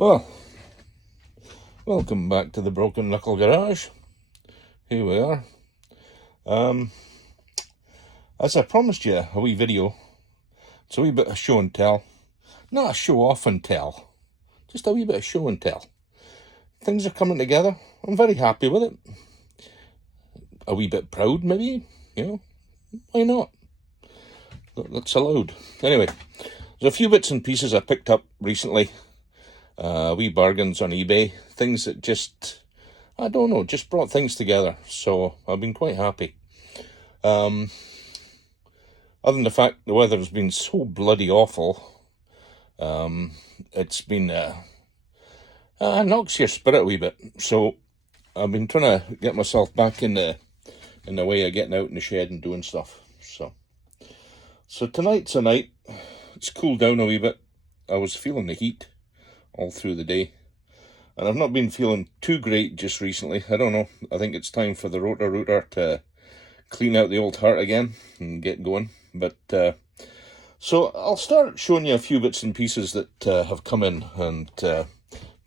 Well, welcome back to the Broken Knuckle Garage. Here we are. As I promised you, a wee video. It's a wee bit of show and tell. Not a show off and tell. Just a wee bit of show and tell. Things are coming together. I'm very happy with it. A wee bit proud, maybe. You know, why not? That's allowed. Anyway, there's a few bits and pieces I picked up recently. Wee bargains on eBay. Things that just, I don't know, just brought things together. So I've been quite happy. Other than the fact the weather's been so bloody awful, it's been, knocks your spirit a wee bit. So I've been trying to get myself back in the way of getting out in the shed and doing stuff. So tonight's a night. It's cooled down a wee bit. I was feeling the heat all through the day, and I've not been feeling too great just recently. I don't know. I think it's time for the Roto-Rooter to clean out the old heart again and get going. But so I'll start showing you a few bits and pieces that have come in, and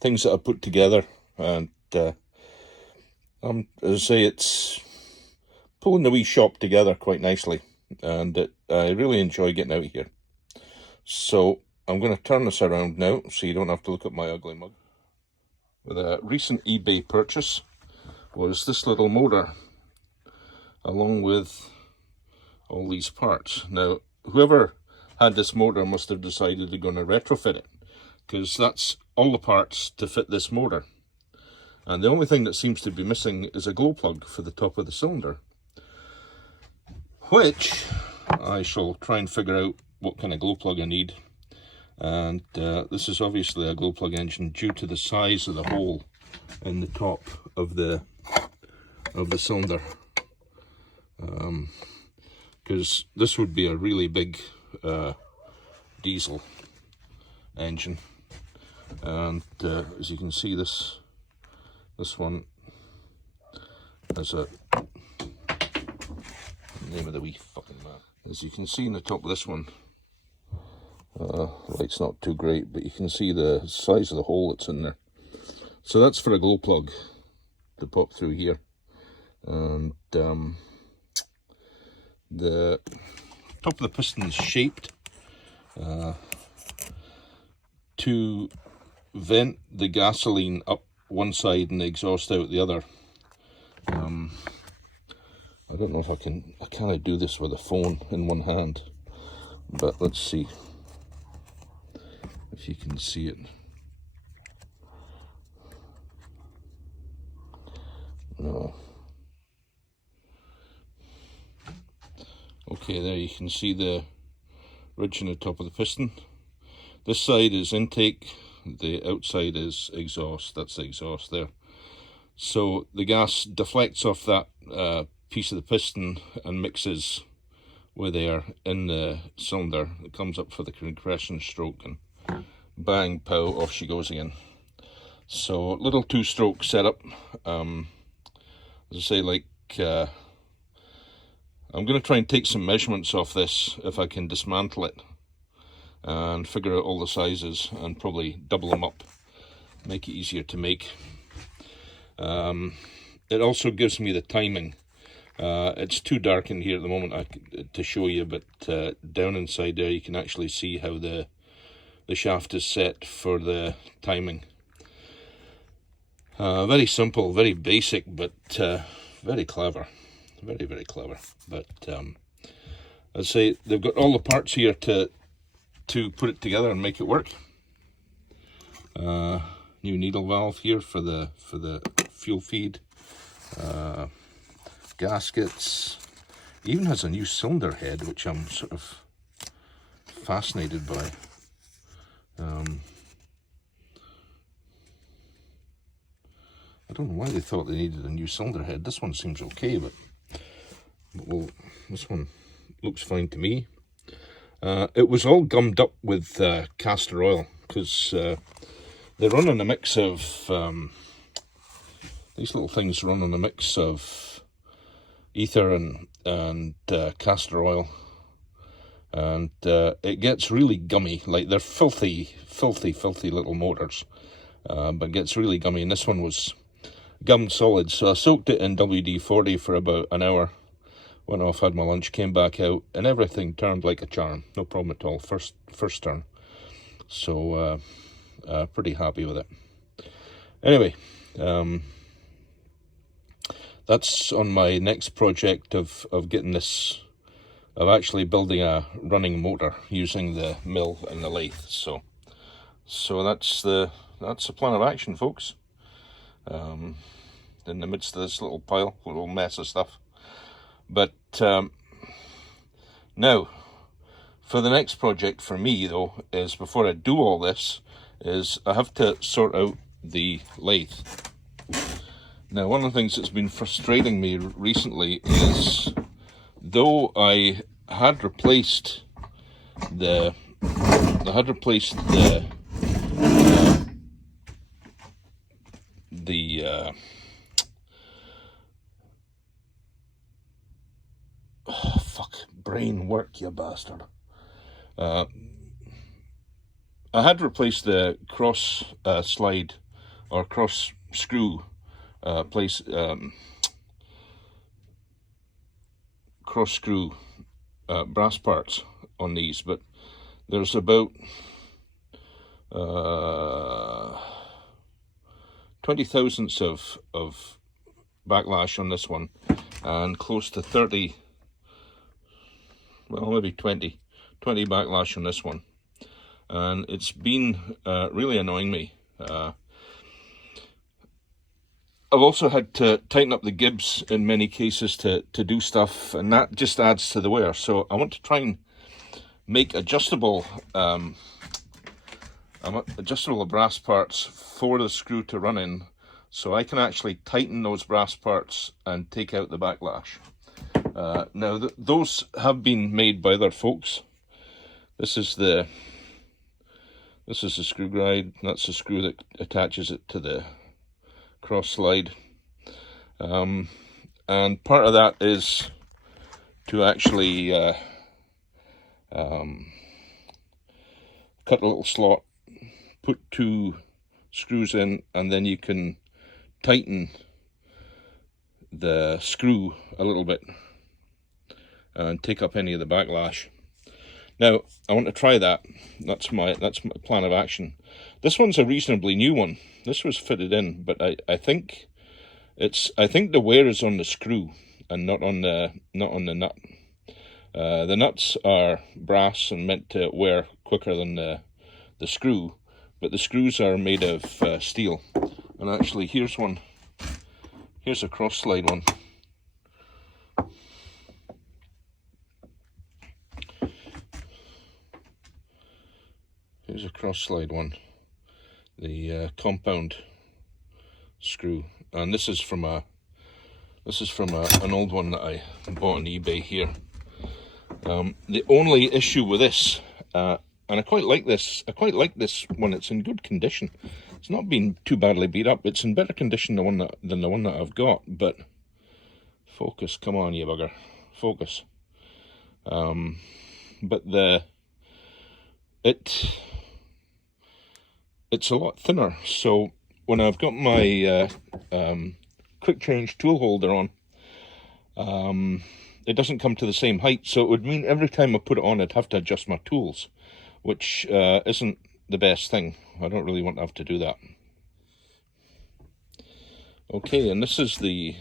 things that I put together. And as I say, it's pulling the wee shop together quite nicely, and I really enjoy getting out of here. So I'm going to turn this around now so you don't have to look at my ugly mug. With a recent eBay purchase was this little motor, along with all these parts. Now, whoever had this motor must have decided they're going to retrofit it, because that's all the parts to fit this motor. And the only thing that seems to be missing is a glow plug for the top of the cylinder, which I shall try and figure out what kind of glow plug I need. And this is obviously a glow plug engine due to the size of the hole in the top of the cylinder, because this would be a really big diesel engine. And as you can see, this one has a name of the wee fucking man. As you can see in the top of this one, light's not too great, but you can see the size of the hole that's in there. So that's for a glow plug to pop through here. And the top of the piston is shaped to vent the gasoline up one side and the exhaust out the other. I don't know if I kind of do this with a phone in one hand, but let's see if you can see it. No. Okay, there you can see the ridge on the top of the piston. This side is intake, the outside is exhaust. That's the exhaust there. So the gas deflects off that piece of the piston and mixes with air in the cylinder. It comes up for the compression stroke, and bang, pow, off she goes again. So little two-stroke setup. As I say, like, I'm going to try and take some measurements off this if I can dismantle it and figure out all the sizes and probably double them up, make it easier to make. It also gives me the timing. It's too dark in here at the moment to show you, but down inside there you can actually see how the shaft is set for the timing. Very simple, very basic, but very clever. Very, very clever. But I'd say they've got all the parts here to put it together and make it work. New needle valve here for the fuel feed. Gaskets. It even has a new cylinder head, which I'm sort of fascinated by. I don't know why they thought they needed a new cylinder head. This one seems okay, but well, this one looks fine to me. It was all gummed up with castor oil, because they run on a mix of these little things run on a mix of ether and castor oil, and it gets really gummy. Like, they're filthy little motors, but gets really gummy. And this one was gummed solid, so I soaked it in WD-40 for about an hour. Went off, had my lunch, came back out, and everything turned like a charm. No problem at all. First turn. So pretty happy with it. Anyway, that's on my next project of getting this, of actually building a running motor using the mill and the lathe. So that's the plan of action, folks. In the midst of this little mess of stuff. But now, for the next project for me though, is before I do all this, is I have to sort out the lathe. Now, one of the things that's been frustrating me recently is, though I had replaced the oh, fuck, brain work, you bastard. I had replaced the cross slide or cross screw cross screw brass parts on these, but there's about 20 thousandths of backlash on this one, and close to 30, well, maybe 20 backlash on this one, and it's been really annoying me. I've also had to tighten up the gibs in many cases to do stuff, and that just adds to the wear. So I want to try and make adjustable brass parts for the screw to run in, so I can actually tighten those brass parts and take out the backlash. Now those have been made by other folks. This is the screw guide. That's the screw that attaches it to the cross slide, and part of that is to actually cut a little slot, put 2 screws in, and then you can tighten the screw a little bit and take up any of the backlash. Now I want to try that. That's my plan of action. This one's a reasonably new one. This was fitted in, but I think the wear is on the screw and not on the nut. The nuts are brass and meant to wear quicker than the screw, but the screws are made of steel. And actually, here's one. Here's a cross slide one. Here's a cross slide one. The compound screw, and this is from an old one that I bought on eBay here. The only issue with this, and I quite like this when it's in good condition. It's not been too badly beat up. It's in better condition than the one that I've got. But focus, come on, you bugger, focus. But it's a lot thinner, so when I've got my quick change tool holder on, it doesn't come to the same height, so it would mean every time I put it on I'd have to adjust my tools, which isn't the best thing. I don't really want to have to do that. Okay, and this is the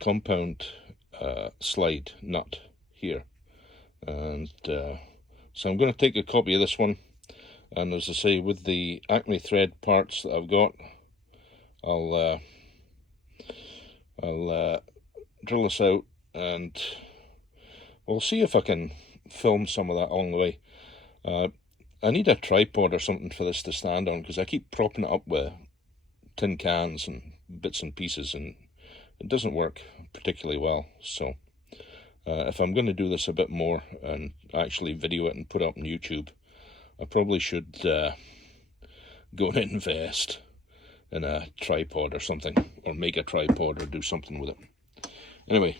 compound slide nut here, and so I'm going to take a copy of this one. And as I say, with the Acme thread parts that I've got, I'll drill this out, and we'll see if I can film some of that along the way. I need a tripod or something for this to stand on, because I keep propping it up with tin cans and bits and pieces, and it doesn't work particularly well. So if I'm going to do this a bit more and actually video it and put it up on YouTube, I probably should go and invest in a tripod or something, or make a tripod or do something with it. Anyway,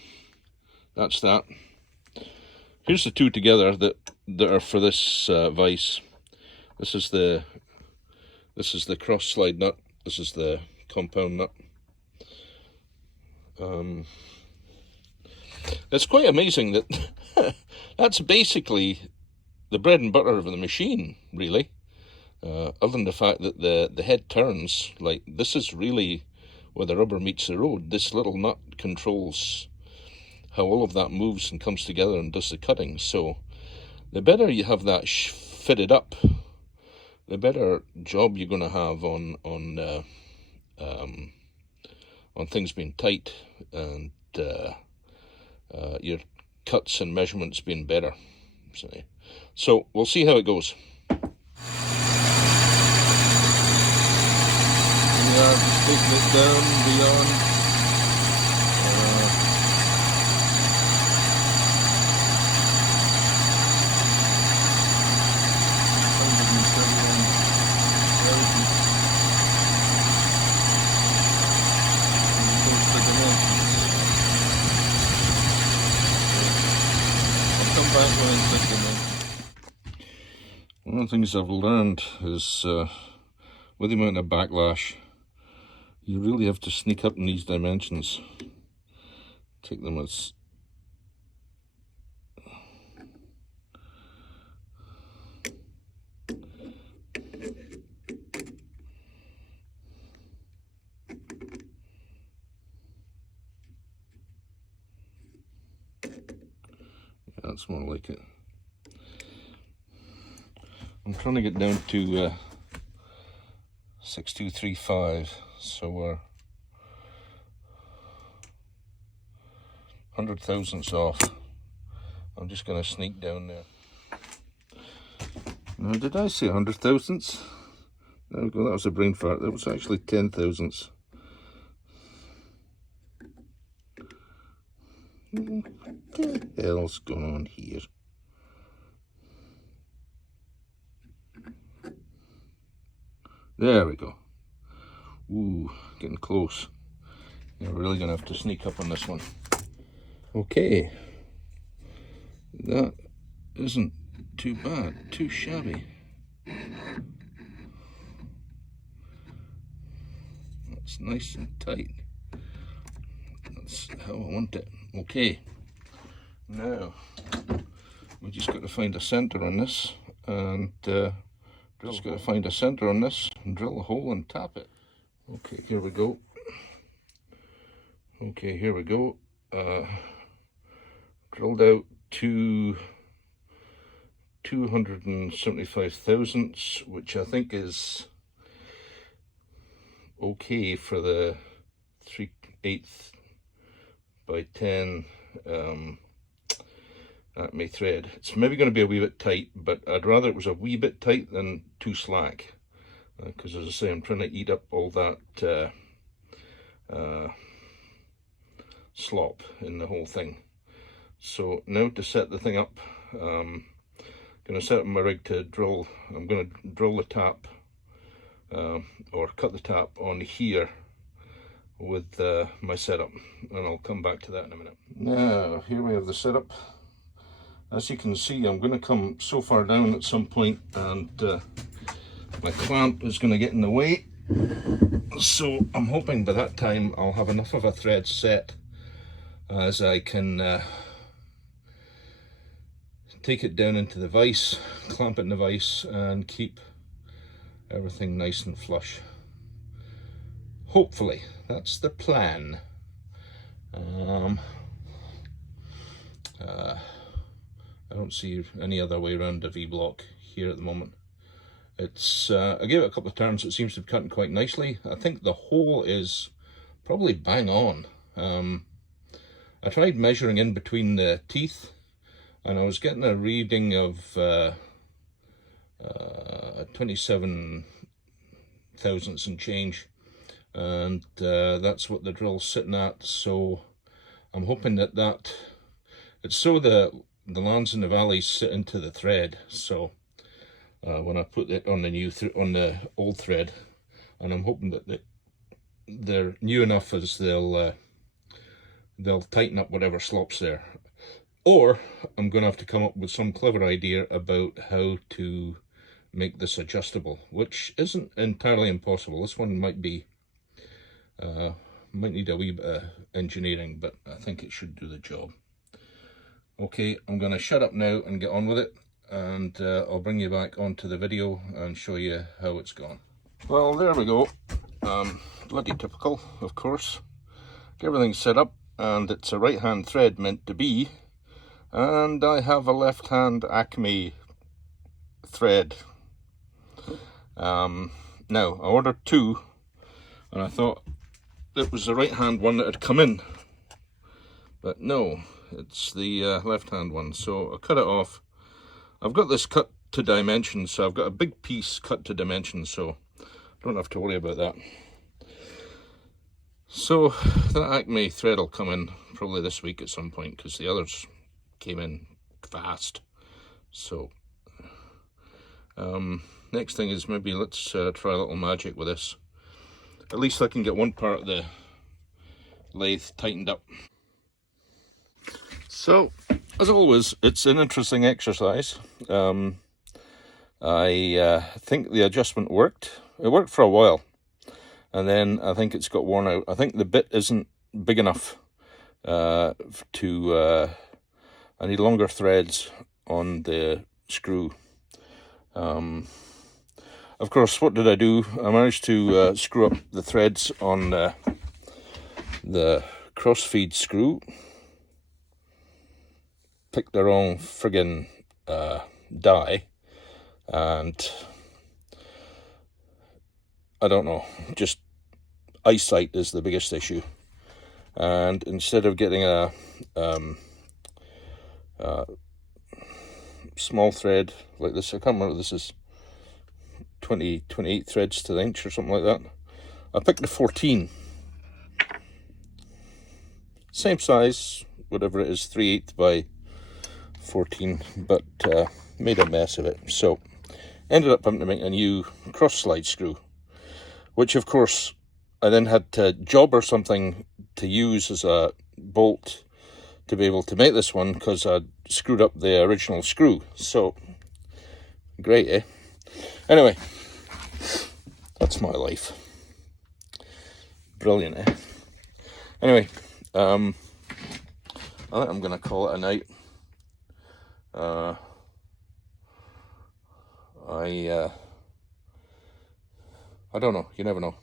that's that. Here's the two together that are for this vise. This is the This is the cross slide nut. This is the compound nut. It's quite amazing that that's basically the bread and butter of the machine, really. Other than the fact that the head turns, like, this is really where the rubber meets the road. This little nut controls how all of that moves and comes together and does the cutting. So the better you have that fitted up, the better job you're going to have on things being tight, and your cuts and measurements being better. So we'll see how it goes. We are just taking it down beyond 171,000. One of the things I've learned is with the amount of backlash, you really have to sneak up in these dimensions. Take them as that's more like it. I'm trying to get down to 6235, so we're 100 thousandths off. I'm just going to sneak down there. Now, did I say 100 thousandths? There we go, that was a brain fart. That was actually 10 thousandths. What the hell's going on here? There we go. Ooh, getting close. You're really going to have to sneak up on this one. Okay. That isn't too bad, too shabby. That's nice and tight. That's how I want it. Okay. Now, we just got to find a center on this, and just got to find a center on this and drill a hole and tap it. Okay, here we go. Okay, here we go. Drilled out to 275 thousandths, which I think is okay for the 3/8 by 10 Acme thread. It's maybe going to be a wee bit tight, but I'd rather it was a wee bit tight than too slack, because as I say, I'm trying to eat up all that slop in the whole thing. So now to set the thing up, going to set up my rig to drill. I'm going to drill the tap or cut the tap on here with my setup, and I'll come back to that in a minute. Now here we have the setup. As you can see, I'm going to come so far down at some point, and my clamp is going to get in the way. So I'm hoping by that time I'll have enough of a thread set as I can take it down into the vise, clamp it in the vise, and keep everything nice and flush. Hopefully, that's the plan. I don't see any other way around the V-block here at the moment. It's I gave it a couple of turns, it seems to be cutting quite nicely. I think the hole is probably bang on. I tried measuring in between the teeth, and I was getting a reading of 27 thousandths and change, and that's what the drill's sitting at. So I'm hoping that it's so the lands and the valleys sit into the thread. So when I put it on the old thread, and I'm hoping that they're new enough as they'll tighten up whatever slops there. Or I'm going to have to come up with some clever idea about how to make this adjustable, which isn't entirely impossible. This one might be might need a wee bit of engineering, but I think it should do the job. Okay, I'm going to shut up now and get on with it, and I'll bring you back onto the video and show you how it's gone. Well, there we go. Bloody typical, of course. Everything's set up, and it's a right hand thread meant to be, and I have a left hand Acme thread. Now I ordered two, and I thought it was the right hand one that had come in, but no, it's the left hand one. So I cut it off. I've got this cut to dimensions, so I've got a big piece cut to dimensions, so I don't have to worry about that. So that Acme thread will come in probably this week at some point, because the others came in fast. So next thing is maybe let's try a little magic with this. At least I can get one part of the lathe tightened up. So, as always, it's an interesting exercise. I think the adjustment worked. It worked for a while, and then I think it's got worn out. I think the bit isn't big enough I need longer threads on the screw. Of course, what did I do? I managed to screw up the threads on the crossfeed screw. Picked the wrong friggin' die, and I don't know, just eyesight is the biggest issue. And instead of getting a small thread like this, I can't remember, this is 28 threads to the inch or something like that, I picked the 14. Same size, whatever it is, 3/8 by 14, but made a mess of it. So ended up having to make a new cross slide screw, which of course I then had to jobber something to use as a bolt to be able to make this one, because I'd screwed up the original screw. So great, eh? Anyway, that's my life. Brilliant, eh? Anyway, I think I'm going to call it a night. I don't know, you never know.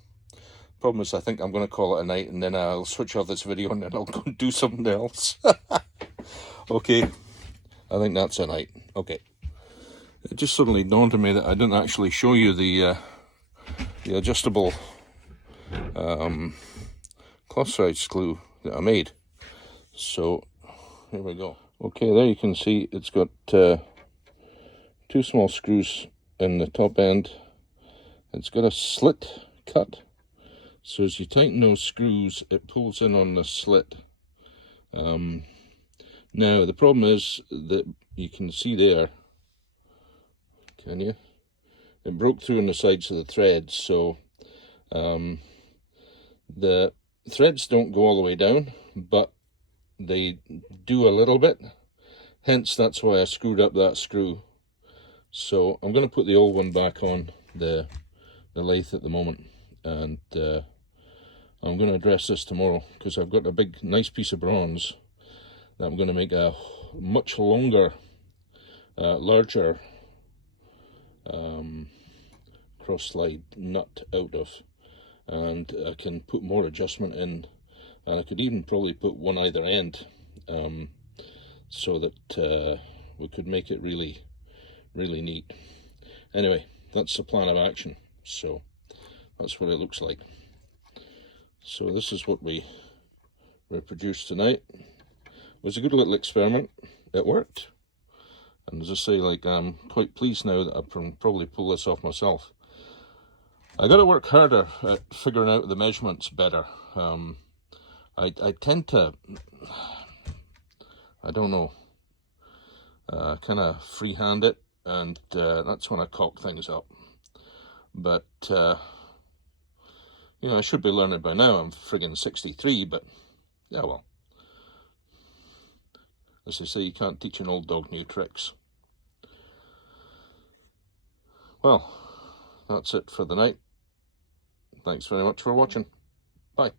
Problem is, I think I'm going to call it a night, and then I'll switch off this video and then I'll go and do something else. Okay, I think that's a night. Okay. It just suddenly dawned on me that I didn't actually show you the adjustable cloth side screw that I made. So here we go. Okay, there you can see it's got two small screws in the top end. It's got a slit cut, so as you tighten those screws, it pulls in on the slit. Now the problem is that you can see there, can you? It broke through on the sides of the threads, so the threads don't go all the way down, but they do a little bit. Hence, that's why I screwed up that screw. So I'm going to put the old one back on the lathe at the moment, and I'm going to address this tomorrow, because I've got a big nice piece of bronze that I'm going to make a much longer, larger cross slide nut out of, and I can put more adjustment in, and I could even probably put one either end, so that we could make it really neat. Anyway, that's the plan of action. So that's what it looks like. So this is what we reproduced tonight. It was a good little experiment. It worked, and as I say, like, I'm quite pleased now that I can probably pull this off myself. I got to work harder at figuring out the measurements better. I tend to, I don't know, kind of freehand it, and that's when I cock things up. But you know, I should be learning by now. I'm friggin' 63, but yeah, well, as they say, you can't teach an old dog new tricks. Well, that's it for the night. Thanks very much for watching. Bye.